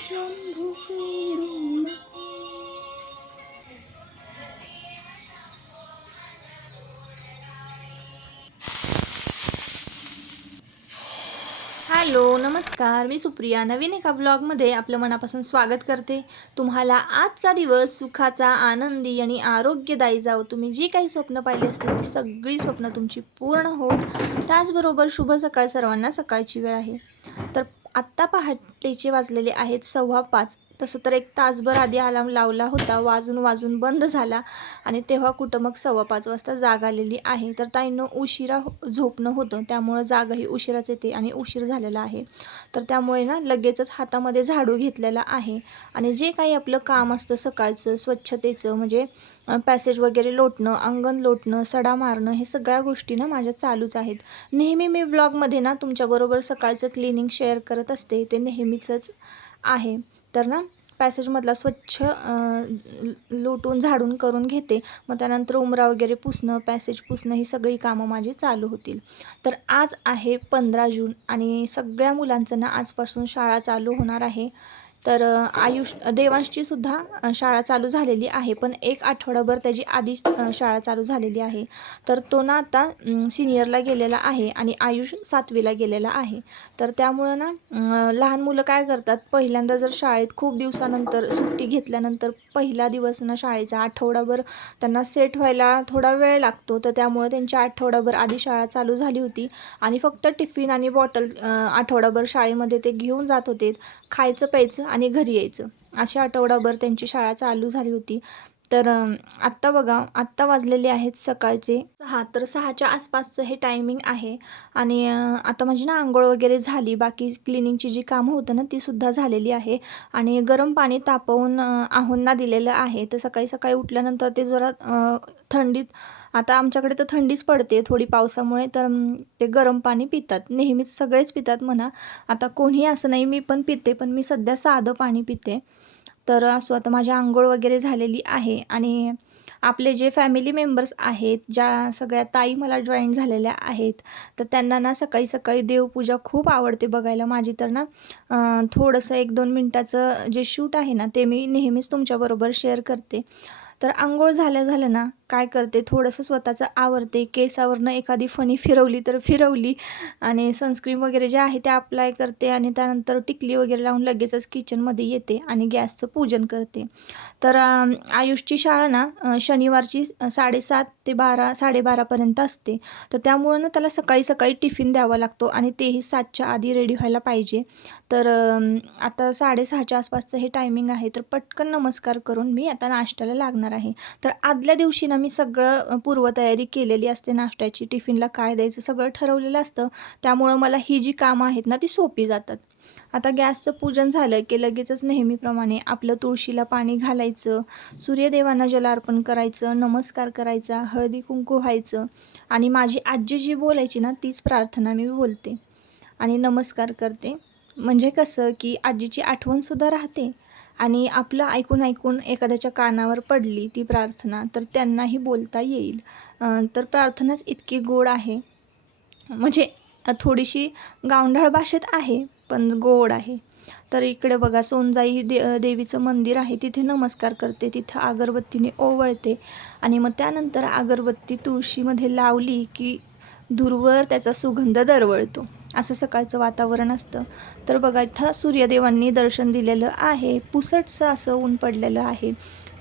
Shambhu hello नमस्कार. मी सुप्रिया. नवीन एका ब्लॉगमध्ये आपलं मनापासून स्वागत करते. तुम्हाला आजचा दिवस सुखाचा आनंदी आणि आरोग्यदायी जावं. तुम्ही जी काही स्वप्न पाहिली असतील ती सगळी स्वप्न तुमची पूर्ण होत. त्याचबरोबर शुभ सकाळ सर्वांना सकाळची वेळ आहे. तर आत्ता पहाटेचे वाजलेले आहेत सव्वा पाच. तसं तर एक तासभर आधी अलार्म लावला होता. वाजून वाजून बंद झाला आणि तेव्हा कुठं मग सव्वा पाच वाजता जाग आलेली आहे. तर ताईनं उशिरा हो- झोपणं होतं. त्यामुळं जागही उशिराच येते आणि उशीर झालेला आहे. तर त्यामुळे ना लगेचच हातामध्ये झाडू घेतलेला आहे. आणि जे काही आपलं काम असतं सकाळचं स्वच्छतेचं म्हणजे पॅसेज वगैरे लोटणं अंगण लोटणं सडा मारणं हे सगळ्या गोष्टी ना माझ्या चालूच आहेत. नेहमी मी ब्लॉगमध्ये ना तुमच्याबरोबर सकाळचं क्लिनिंग शेअर करत असते. ते नेहमीचंच आहे. तर ना पॅसेजमधला स्वच्छ लोटून झाडून करून घेते. मग त्यानंतर उमरा वगैरे पुसणं पॅसेज पुसणं ही सगळी कामं माझी चालू होतील. तर आज आहे पंधरा जून आणि सगळ्या मुलांचं ना आजपासून शाळा चालू होणार आहे. तर आयुष देवांशची सुद्धा शाळा चालू झालेली आहे. पण एक आठवडाभर त्याची आधीच शाळा चालू झालेली आहे. तर तो ना आता सिनियरला गेलेला आहे आणि आयुष सातवीला गेलेला आहे. तर त्यामुळं ना लहान मुलं काय करतात पहिल्यांदा जर शाळेत खूप दिवसानंतर सुट्टी घेतल्यानंतर पहिला दिवस ना शाळेचा आठवडाभर त्यांना सेट व्हायला थोडा वेळ लागतो. तर त्यामुळं त्यांची आठवडाभर आधी शाळा चालू झाली होती आणि फक्त टिफिन आणि बॉटल आठवडाभर शाळेमध्ये ते घेऊन जात होते. खायचं प्यायचं आणि घरी यायचं. अशा आठवडाभर त्यांची शाळा चालू झाली होती. तर आत्ता बघा आत्ता वाजलेले आहेत सकाळचे सहा. तर सहाच्या आसपासचं हे टायमिंग आहे. आणि आता माझी ना आंघोळ वगैरे झाली. बाकी क्लिनिंगची जी कामं होतं ना ती सुद्धा झालेली आहे. आणि गरम पाणी तापवून आहोंना दिलेलं आहे. तर सकाळी सकाळी उठल्यानंतर ते जरा थंडीत आता आमच्याकडे तर थंडीच पडते थोडी पावसामुळे तर ते गरम पाणी पितात. नेहमीच सगळेच पितात म्हणा. आता कोणी असं नाही मी पण पिते पण मी सध्या साधं पाणी पिते. तर असो आता माझी आंघोळ वगैरे झालेली आहे आणि आपले जे फॅमिली मेंबर्स आहेत ज्या सगळ्या ताई मला जॉईन झालेल्या आहेत तर त्यांना ना सकाळी सकाळी देवपूजा खूप आवडते बघायला. माझी तर ना थोडंसं एक दोन मिनटाचं जे शूट आहे ना ते मी नेहमीच तुमच्याबरोबर शेअर करते. तर आंघोळ झाल्या झाल्या ना काय करते थोडंसं स्वतःचं आवरते केसावरनं एखादी फणी फिरवली तर फिरवली आणि सनस्क्रीन वगैरे जे आहे ते अप्लाय करते आणि त्यानंतर टिकली वगैरे लावून लगेचच किचनमध्ये येते आणि गॅसचं पूजन करते. तर आयुषची शाळा ना शनिवारची साडेसात ते बारा साडेबारापर्यंत असते. तर त्यामुळं ना त्याला सकाळी सकाळी टिफिन द्यावा लागतो आणि तेही सातच्या आधी रेडी व्हायला पाहिजे. तर आता साडेसहाच्या आसपासचं हे टायमिंग आहे तर पटकन नमस्कार करून मी आता नाश्त्याला लागणार आहे. तर आदल्या दिवशी ना मी सगळं पूर्वतयारी केलेली असते नाश्त्याची टिफिनला काय द्यायचं सगळं ठरवलेलं असतं. त्यामुळं मला ही जी कामं आहेत ना ती सोपी जातात. आता गॅसचं पूजन झालं की लगेचच नेहमीप्रमाणे आपलं तुळशीला पाणी घालायचं सूर्यदेवांना जलार्पण करायचं नमस्कार करायचा हळदी कुंकू व्हायचं आणि माझी आजी जी बोलायची ना तीच प्रार्थना मी बोलते आणि नमस्कार करते. म्हणजे कसं की आजीची आठवणसुद्धा राहते. आणि आपलं ऐकून ऐकून एखाद्याच्या कानावर पडली ती प्रार्थना तर त्यांनाही बोलता येईल. तर प्रार्थनाच इतकी गोड आहे. म्हणजे थोडीशी गावंढळ भाषेत आहे पण गोड आहे. तर इकडे बघा सोनजाई दे देवीचं मंदिर आहे तिथे नमस्कार करते तिथं अगरबत्तीने ओवळते. आणि मग त्यानंतर अगरबत्ती तुळशीमध्ये लावली की दूरवर त्याचा सुगंध दरवळतो. असं सकाळचं वातावरण असतं. तर बघा इथं सूर्यदेवांनी दर्शन दिलेलं आहे. पुसटचं असं ऊन पडलेलं आहे.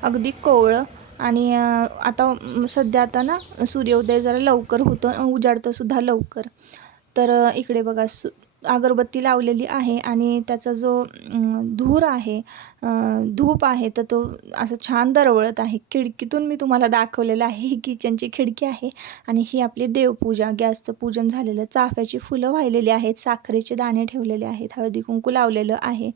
अगदी कोवळं. आणि आता सध्या आता ना सूर्योदय जरा लवकर होतं उजाडतंसुद्धा लवकर. तर इकडे बघा सु अगरबत्ती लावलेली आहे आणि त्याचा जो धूर आहे धूप आहे तर तो असं छान दरवळत आहे. खिडकीतून मी तुम्हाला दाखवलेलं आहे ही किचनची खिडकी आहे आणि ही आपली देवपूजा गॅसचं पूजन झालेलं चाफ्याची फुलं वाहिलेली आहेत साखरेचे दाणे ठेवलेले आहेत हळदी कुंकू लावलेलं आहे.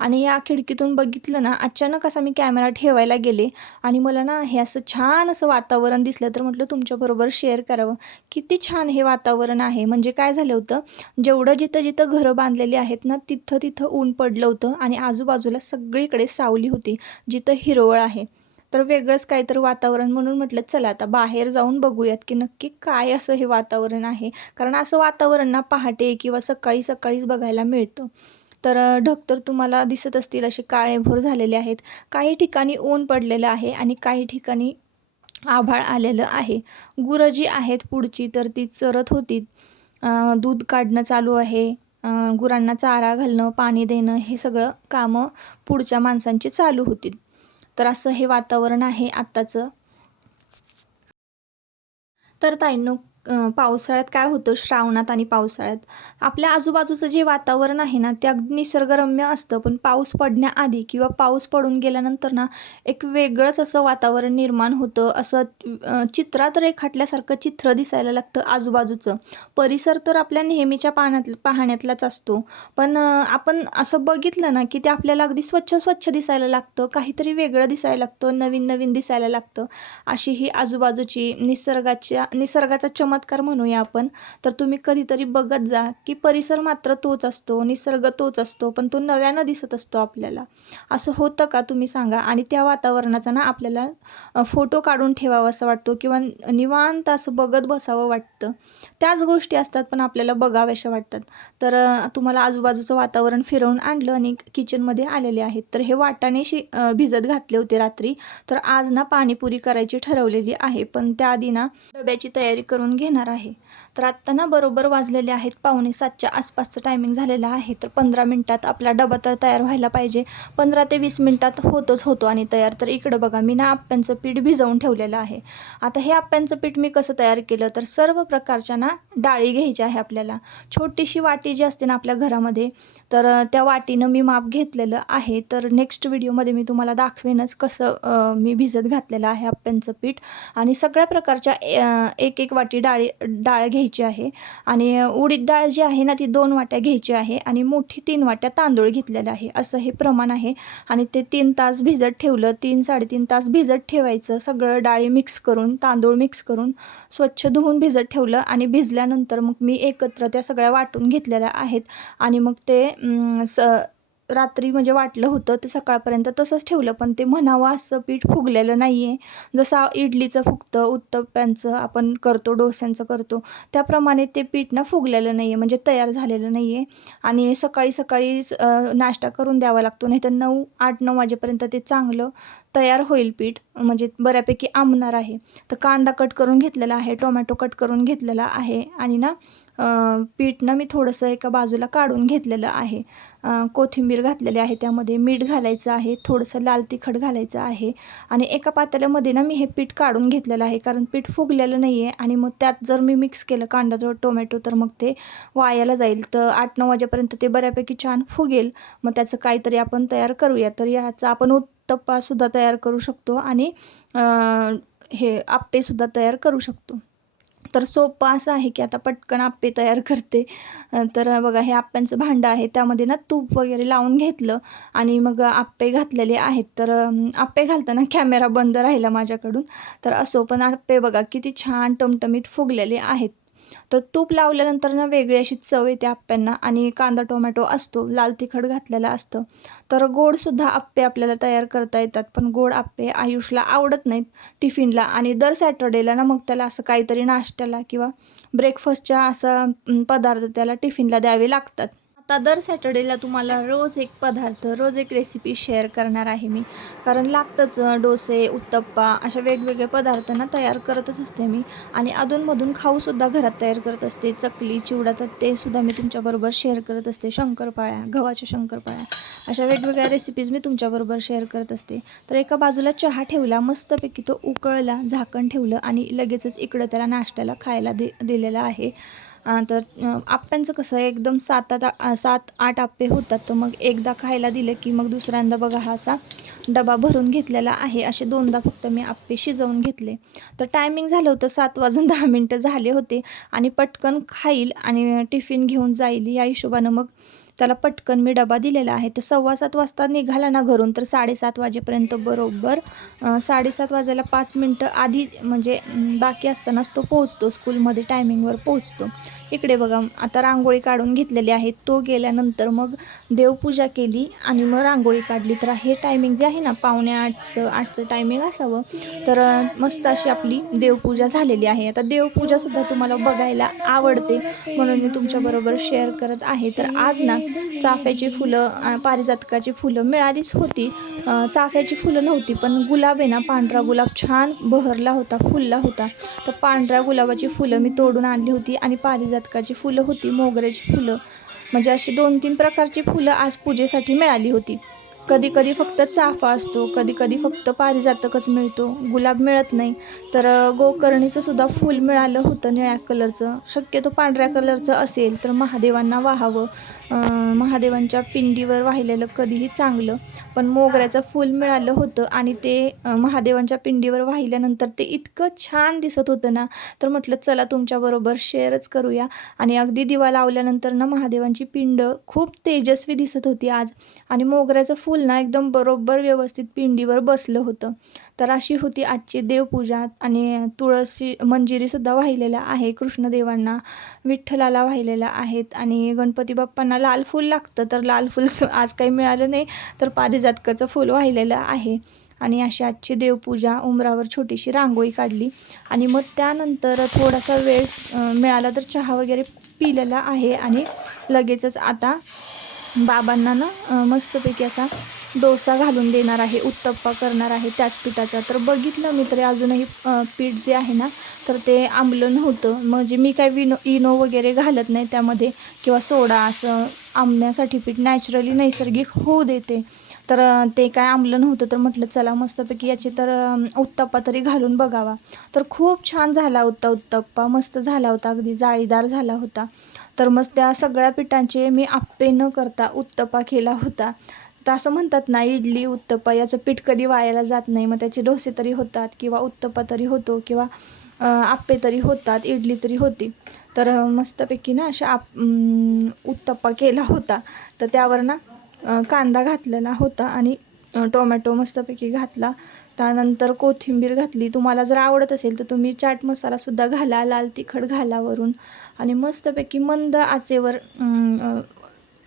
आणि या खिडकीतून बघितलं ना अचानक असा मी कॅमेरा ठेवायला गेले आणि मला ना हे असं छान असं वातावरण दिसलं तर म्हटलं तुमच्याबरोबर शेअर करावं. किती छान हे वातावरण आहे. म्हणजे काय झालं होतं जेवढं जिथं जिथं घरं बांधलेली आहेत ना तिथं तिथं ऊन पडलं होतं आणि आजूबाजूला सगळी सगळीकडे सावली होती जिथं हिरवळ आहे. तर वेगळंच काहीतरी वातावरण म्हणून म्हटलं चला आता बाहेर जाऊन बघूयात की नक्की काय असं हे वातावरण आहे. कारण असं वातावरण ना पहाटे किंवा सकाळी सकाळीच बघायला मिळतं. तर ढग तर तुम्हाला दिसत असतील असे काळेभोर झालेले आहेत. काही ठिकाणी ऊन पडलेलं आहे आणि काही ठिकाणी आभाळ आलेलं आहे. गुरं जी आहेत पुढची तर ती चरत होती. दूध काढणं चालू आहे. गुरांना चारा घालणं पाणी देणं हे सगळं कामं पुढच्या माणसांची चालू होती. तर असं हे वातावरण आहे आत्ताचं. तर ताईंनो पावसाळ्यात काय होतं? श्रावणात आणि पावसाळ्यात. आपल्या आजूबाजूचं जे वातावरण आहे ना ते अगदी निसर्गरम्य असतं. पण पाऊस पडण्याआधी किंवा पाऊस पडून गेल्यानंतर ना एक वेगळंच असं वातावरण निर्माण होतं. असं चित्रात रेखाटल्यासारखं चित्र दिसायला लागतं आजूबाजूचं. परिसर तर आपल्या नेहमीच्या पाहण्यात पाहण्यातलाच असतो. पण आपण असं बघितलं ना की ते आपल्याला अगदी स्वच्छ स्वच्छ दिसायला लागतं. काहीतरी वेगळं दिसायला लागतं. नवीन नवीन दिसायला लागतं. अशी ही आजूबाजूची निसर्गाच्या निसर्गाचा चमत्कार म्हणूया आपण. तर तुम्ही कधीतरी बघत जा की परिसर मात्र तोच असतो निसर्ग तोच असतो पण तो नव्यानं दिसत असतो आपल्याला. असं होतं का तुम्ही सांगा? आणि त्या वातावरणाचा ना आपल्याला फोटो काढून ठेवावा असं वाटतो किंवा निवांत असं बघत बसावं वाटतं. त्याच गोष्टी असतात पण आपल्याला बघाव्याशा वाटतात. तर तुम्हाला आजूबाजूचं वातावरण फिरवून आणलं आणि किचनमध्ये आलेले आहेत. तर हे वाटाणे शि भिजत घातले होते रात्री. तर आज ना पाणीपुरी करायची ठरवलेली आहे. पण त्याआधी ना डब्याची तयारी करून घेणार आहे. तर आत्ता ना बरोबर वाजलेले आहेत पावणे सातच्या आसपासचं टायमिंग झालेलं आहे. तर पंधरा मिनटात आपला डबा तर तयार व्हायला पाहिजे. पंधरा ते वीस मिनटात होतच होतो आणि तयार. तर इकडं बघा मी ना आप्यांचं पीठ भिजवून ठेवलेलं आहे. आता हे आप्यांचं पीठ मी कसं तयार केलं? तर सर्व प्रकारच्या ना डाळी घ्यायच्या आहे आपल्याला. छोटीशी वाटी जी असते ना आपल्या घरामध्ये तर त्या वाटीनं मी माप घेतलेलं आहे. तर नेक्स्ट व्हिडिओमध्ये मी तुम्हाला दाखवेनच कसं मी भिजत घातलेलं आहे आप्यांचं पीठ. आणि सगळ्या प्रकारच्या एक एक वाटी डाळी डाळी डाळ घ्यायची आहे. आणि उडीद डाळ जी आहे ना ती दोन वाट्या घ्यायची आहे आणि मोठी तीन वाट्या तांदूळ घेतलेलं आहे. असं हे प्रमाण आहे. आणि ते तीन तास भिजत ठेवलं तीन साडेतीन तास भिजत ठेवायचं. सगळं डाळी मिक्स करून तांदूळ मिक्स करून स्वच्छ धुवून भिजत ठेवलं आणि भिजल्यानंतर मग मी एकत्र त्या सगळ्या वाटून घेतलेल्या आहेत. आणि मग ते स रात्री म्हणजे वाटलं होतं ते सकाळपर्यंत तसंच ठेवलं पण ते म्हणावं असं पीठ फुगलेलं नाही आहे जसं इडलीचं फुगतं उत्तप्यांचं आपण करतो डोस्यांचं करतो त्याप्रमाणे ते पीठ ना फुगलेलं नाही आहे म्हणजे तयार झालेलं नाही आहे आणि सकाळी सकाळीच नाश्ता करून द्यावा लागतो नाही तर नऊ आठ नऊ वाजेपर्यंत ते चांगलं तयार होईल पीठ म्हणजे बऱ्यापैकी आंबणार आहे. तर कांदा कट करून घेतलेला आहे टोमॅटो कट करून घेतलेला आहे आणि ना पीठ ना मी थोडंसं एका बाजूला काढून घेतलेलं आहे. कोथिंबीर घातलेली आहे त्यामध्ये मीठ घालायचं आहे थोडंसं लाल तिखट घालायचं आहे आणि एका पातेल्यामध्ये ना मी हे पीठ काढून घेतलेलं आहे कारण पीठ फुगलेलं नाही आहे आणि मग त्यात जर मी मिक्स केलं कांदा टोमॅटो तर मग ते वायाला जाईल. तर आठ नऊ वाजेपर्यंत ते बऱ्यापैकी छान फुगेल. मग त्याचं काहीतरी आपण तयार करूया. तर याचा आपण टप्पासुद्धा तयार करू शकतो आणि हे आप्पेसुद्धा तयार करू शकतो. तर सोपं असं आहे की आता पटकन आप्पे तयार करते. तर बघा हे आप्प्यांचं भांडं आहे. त्यामध्ये ना तूप वगैरे लावून घेतलं आणि मग आप्पे घातलेले आहेत. तर आप्पे घालताना कॅमेरा बंद राहिला माझ्याकडून. तर असो पण आप्पे बघा किती छान टमटमीत फुगलेले आहेत. तर तूप लावल्यानंतर ना वेगळी अशी चव येते आप्प्यांना आणि कांदा टोमॅटो असतो लाल तिखट घातलेला असतं. तर गोडसुद्धा आप्पे आपल्याला तयार करता येतात पण गोड आप्पे आयुषला आवडत नाहीत टिफिनला. आणि दर सॅटर्डेला ना मग त्याला असं काहीतरी नाश्त्याला किंवा ब्रेकफास्टच्या असं पदार्थ त्याला टिफिनला द्यावे लागतात. आता दर सॅटर्डेला तुम्हाला रोज एक पदार्थ रोज एक रेसिपी शेअर करणार आहे मी. कारण लागतंच डोसे उत्तप्पा अशा वेगवेगळे पदार्थ ना तयार करतच असते मी. आणि अधूनमधून खाऊसुद्धा घरात तयार करत असते. चकली चिवडा तर ते सुद्धा मी तुमच्याबरोबर शेअर करत असते. शंकरपाळ्या गव्हाच्या शंकरपाळ्या अशा वेगवेगळ्या रेसिपीज मी तुमच्याबरोबर शेअर करत असते. तर एका बाजूला चहा ठेवला मस्तपैकी तो उकळला झाकण ठेवलं आणि लगेचच इकडं त्याला नाश्त्याला खायला दे दिलेला आहे. तर आप्प्यांचं कसं आहे एकदम सात आता सात आठ आप्पे होतात तर मग एकदा खायला दिलं की मग दुसऱ्यांदा बघा हा असा डबा भरून घेतलेला आहे. असे दोनदा फक्त मी आप्पे शिजवून घेतले. तर टायमिंग झालं होतं सात वाजून दहा मिनटं झाले होते आणि पटकन खाईल आणि टिफिन घेऊन जाईल या हिशोबानं मग त्याला पटकन मी डबा दिलेला आहे. तर सव्वा सात वाजता निघाला ना घरून तर साडेसात वाजेपर्यंत बरोबर साडेसात वाजायला पाच मिनटं आधी म्हणजे बाकी असतानाच तो पोहोचतो. स्कूलमध्ये टायमिंगवर पोहोचतो. इकडे बघा आता रांगोळी काढून घेतलेली आहे. तो गेल्यानंतर मग देवपूजा केली आणि मग रांगोळी काढली. तर हे टायमिंग जे आहे ना पावणे आठचं आठचं टायमिंग असावं. तर मस्त अशी आपली देवपूजा झालेली आहे. आता देवपूजासुद्धा तुम्हाला बघायला आवडते. म्हणून मी तुमच्याबरोबर शेअर करत आहे. तर आज ना चाफ्याची फुलं पारिजातकाची फुलं मिळालीच होती. चाफ्याची फुलं नव्हती पण गुलाब आहे ना पांढरा गुलाब छान बहरला होता फुलला होता. तर पांढऱ्या गुलाबाची फुलं मी तोडून आणली होती आणि पारिजात पारिजातकाची फुलं होती मोगऱ्याची फुलं. म्हणजे अशी दोन तीन प्रकारची फुलं आज पूजेसाठी मिळाली होती. कधी कधी फक्त चाफा असतो कधी कधी फक्त पारिजातकच मिळतो. गुलाब मिळत नाही. तर गोकर्णीचं सुद्धा फूल मिळालं होतं निळ्या कलरचं. शक्यतो पांढऱ्या कलरचं असेल तर महादेवांना वाहावं. महादेवांच्या पिंडीवर वाहिलेलं कधीही चांगलं पण मोगऱ्याचं फूल मिळालं होतं आणि ते महादेवांच्या पिंडीवर वाहिल्यानंतर ते इतकं छान दिसत होतं ना. तर म्हटलं चला तुमच्याबरोबर शेअरच करूया. आणि अगदी दिवा लावल्यानंतर ना महादेवांची पिंड खूप तेजस्वी दिसत होती आज. आणि मोगऱ्याचं फूल ना एकदम बरोबर व्यवस्थित पिंडीवर बसलं होतं. तर अशी होती आजची देवपूजा आणि तुळशी मंजिरीसुद्धा वाहिलेल्या आहे कृष्णदेवांना विठ्ठलाला वाहिलेल्या आहेत आणि गणपती बाप्पांना लाल फूल लागतं तर लाल फूल आज काही मिळालं नाही तर पारिजातकाचं फूल वाहिलेलं आहे. आणि अशी आजची देवपूजा उमरावर छोटीशी रांगोळी काढली. आणि मग त्यानंतर थोडासा वेळ मिळाला तर चहा वगैरे पिलेला आहे. आणि लगेचच आता बाबांना ना मस्तपैकी असा डोसा घालून देणार आहे उत्तप्पा करणार आहे त्याच पिठाचा. तर बघितलं मी तरी अजूनही पीठ जे आहे ना तर ते आंबलं नव्हतं. म्हणजे मी काय विनो इनो वगैरे घालत नाही त्यामध्ये. किंवा सोडा असं आंबण्यासाठी पीठ नॅचरली नैसर्गिक होऊ देते. तर ते काय आंबलं नव्हतं तर म्हटलं चला मस्तपैकी याची तर उत्तप्पा तरी घालून बघावा. तर खूप छान झाला होता उत्तप्पा. मस्त झाला होता अगदी जाळीदार झाला होता. तर मग त्या सगळ्या पिठांचे मी आप्पे न करता उत्तप्पा केला होता. तर असं म्हणतात ना इडली उत्तप्पा याचं पीठ कधी वायाला जात नाही. मग त्याचे डोसे तरी होतात किंवा उत्तप्पा तरी होतो किंवा आप्पे तरी होतात इडली तरी होती. तर मस्तपैकी ना अशा आप उत्तप्पा केला होता. तर त्यावर ना कांदा घातलेला होता आणि टोमॅटो मस्तपैकी घातला. त्यानंतर कोथिंबीर घातली. तुम्हाला जर आवडत असेल तर तुम्ही चाट मसालासुद्धा घाला लाल तिखट घाला वरून. आणि मस्तपैकी मंद आचेवर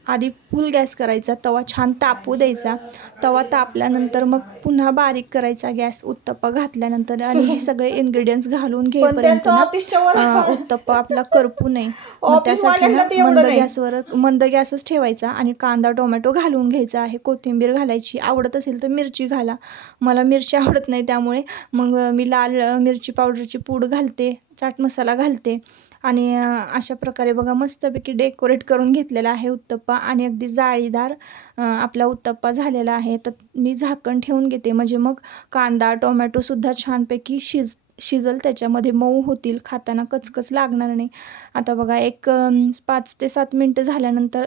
आधी फुल गॅस करायचा तवा छान तापू द्यायचा. तवा तापल्यानंतर मग पुन्हा बारीक करायचा गॅस उत्तप्पा घातल्यानंतर आणि हे सगळे इन्ग्रेडियंट्स घालून घेईपर्यंत उत्तप्पा आपला करपू नये. त्यासाठी मंद. गॅसवर मंद गॅसच ठेवायचा आणि कांदा टोमॅटो घालून घ्यायचा. आहे कोथिंबीर घालायची. आवडत असेल तर मिरची घाला. मला मिरची आवडत नाही त्यामुळे मग मी लाल मिरची पावडरची पूड घालते चाट मसाला घालते. आणि अशा प्रकारे बघा मस्तपैकी डेकोरेट करून घेतलेला आहे उत्तप्पा आणि अगदी जाळीदार आपला उत्तप्पा झालेला आहे. तर मी झाकण ठेवून घेते. म्हणजे मग कांदा टोमॅटोसुद्धा छानपैकी शिज शिजल त्याच्यामध्ये मऊ होतील. खाताना कचकच लागणार नाही. आता बघा एक पाच ते सात मिनटं झाल्यानंतर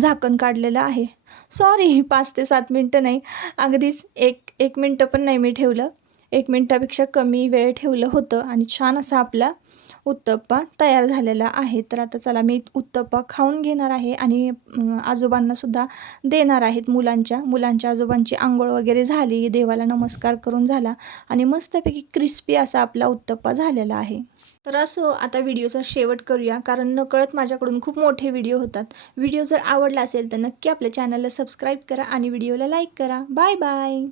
झाकण काढलेलं आहे. सॉरी पाच ते सात मिनटं नाही. अगदीच एक एक मिनटं पण नाही मी ठेवलं. एक मिनटापेक्षा कमी वेळ ठेवलं होतं. आणि छान असा आपला उत्तप्पा तयार झालेला आहे. तर आता चला मी उत्तप्पा खाऊन घेणार आहे आणि आजोबांनासुद्धा देणार आहेत मुलांच्या. मुलांच्या आजोबांची आंघोळ वगैरे झाली देवाला नमस्कार करून झाला आणि मस्तपैकी क्रिस्पी असा आपला उत्तप्पा झालेला आहे. तर असो आता व्हिडिओचा शेवट करूया कारण नकळत माझ्याकडून खूप मोठे व्हिडिओ होतात. व्हिडिओ जर आवडला असेल तर नक्की आपल्या चॅनलला सबस्क्राईब करा आणि व्हिडिओला लाईक करा. Bye bye